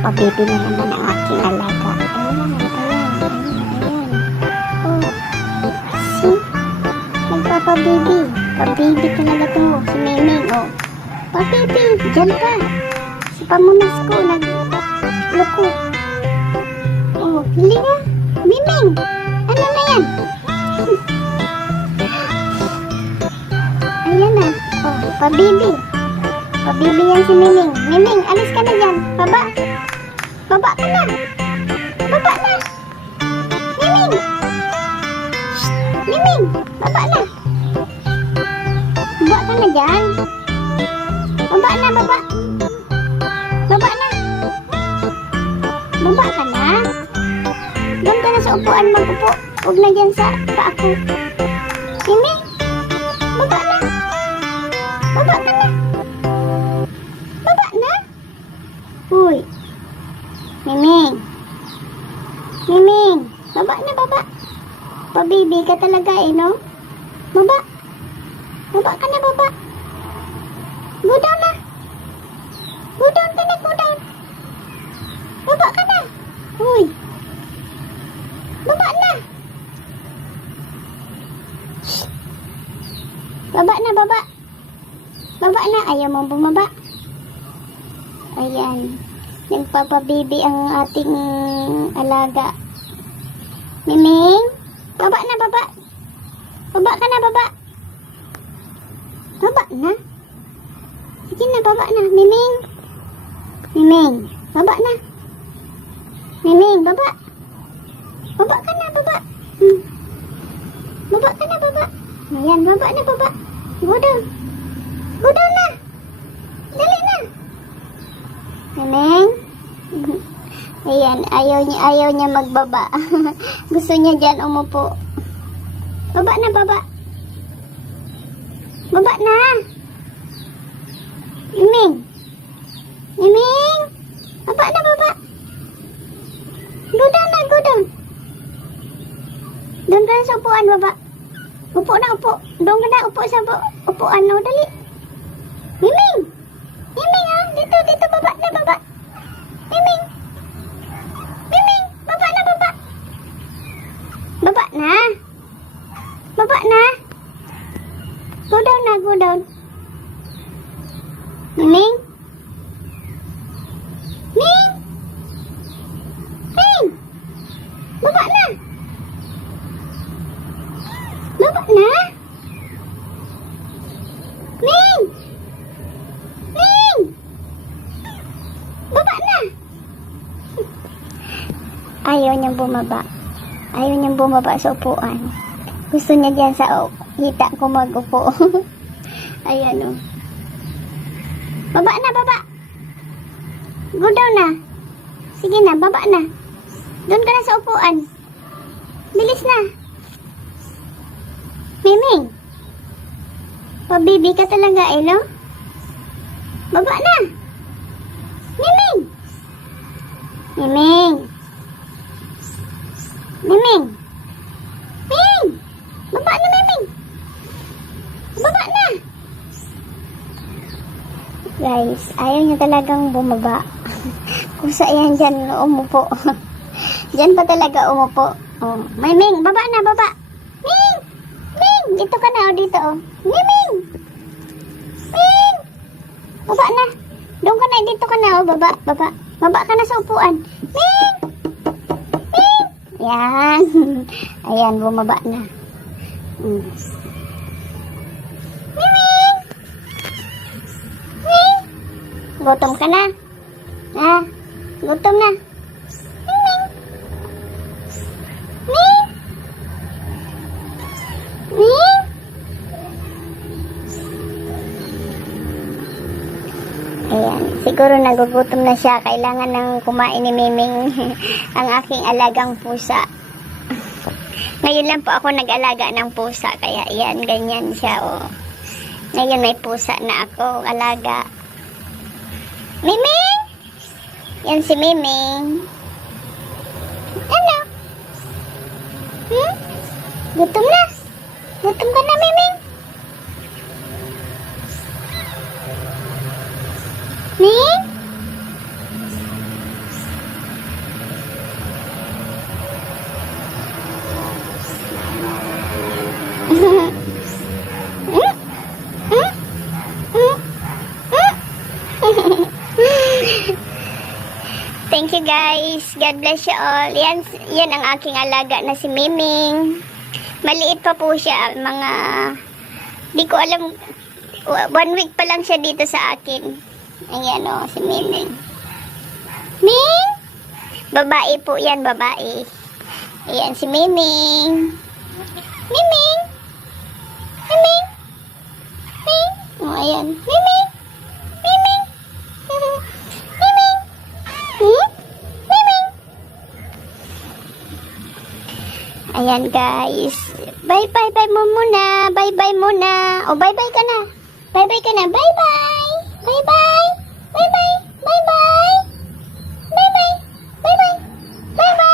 Papabibi na naman ang aking alaga. Ayan. Oh, see? Nagpapabibi. Pabibi talaga to. Si Miming, oh. Pabibi, dyan ka. Si pamunas ko, nagloko. Oh, hili nga. Miming, ano na yan? Ayan na. Oh, pabibi. Pabibi yan si Miming. Miming, alis ka na dyan. Baba. Baba ka na. Baba na. Miming. Shh. Miming, baba na. Baba ka na dyan. Baba na, baba. Baba na. Baba ka na. Doon ka na sa upuan, mag-upo. Huwag na dyan sa paa ko. Miming, baba na. Baba ka na. Baba na. Uy. Miming. Miming. Baba na, baba. Pabibi ka talaga eh, no? Baba. Baba ka na, baba. Go down na. Go down ka na, go down. Baba ka na. Uy. Baba na. Shh. Baba na, baba. Baba na. Ayaw mo bumaba. Ayan. Nagpapabibi ang ating alaga. Miming. Baba na, baba. Baba ka na, baba. Baba na. Sige na, baba na. Miming. Miming. Baba na. Miming, baba. Baba ka na, baba. Baba ka na, baba. Ayan, baba na, baba. Go down. Go down na. Dali na. Miming. Ayan, ayaw niya magbaba. Gusto niya dyan umupo. Baba na, baba. Baba na. Miming. Miming. Baba na, baba. Go down na, go down. Doon ka na sa upuan, baba. Upo na, upo. Doon ka na, upo sa upuan. No, dali. Miming. Miming, ha? Dito, baba na, baba. Miming. Miming, baba na, baba. Baba na. Baba na. Go down na, go down. Miming. Ming. Ming. Baba na. Baba na. Ming. Ming. Baba na. Ayaw niyang bumaba. Ayaw niyang bumaba sa upuan. Gusto niya dyan sa hita ko mag-upo. Ayan o. Baba na, baba. Go down na. Sige na, baba na. Doon ka na sa upuan. Bilis na. Miming. Pabibi ka talaga eh, no? Baba na. Miming. Miming. Miming. Ming. Baba na, Miming. Baba na. Guys, ayaw niya talagang bumaba. Kusa yan dyan umupo. Dyan pa talaga umupo. Oh. Miming, baba na, baba. Ming. Ming. Dito ka na, dito. Miming. Ming. Baba na. Doon ka na, dito ka na, baba, baba. Baba ka na sa upuan. Ming. Ming. Yan. Ayan, bumaba na. Miming. Ming. Gutom ka na. Ha? Gutom na. Miming. Ming. Ming. Ayan, siguro nagugutom na siya. Kailangan ng kumain ni Miming ang aking alagang pusa. Ngayon lang po ako nag-alaga ng pusa. Kaya yan, ganyan siya. Oh. Ngayon may pusa na ako alaga. Miming! Yan si Miming. Ano? Gutom na? Gutom ka na, Miming? Ming? Thank you guys. God bless you all. Yan ang aking alaga na si Miming. Maliit pa po siya. Mga, di ko alam, 1 week pa lang siya dito sa akin. Ayan o, si Miming. Ming? Babae po yan, babae. Ayan, si Miming. Miming? Miming? Miming? O, ayan. Miming? Miming? Miming? Miming? Ayan, guys. Bye-bye mo muna. Bye-bye muna. O, bye-bye ka na. Bye-bye ka na. Bye-bye. Bye-bye. Bye-bye. Bye-bye. Bye-bye. Bye-bye. Bye-bye.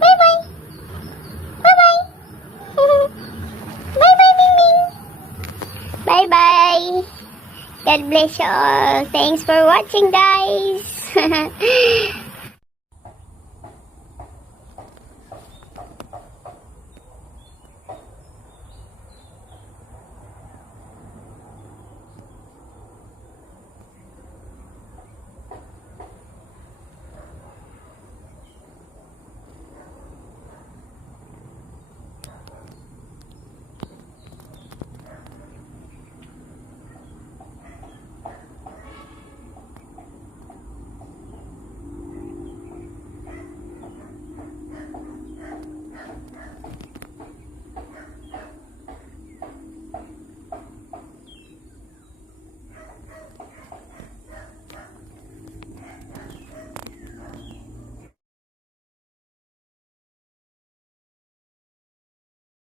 Bye-bye. Bye-bye. Bye-bye, Miming. Bye-bye. God bless you all. Thanks for watching, guys.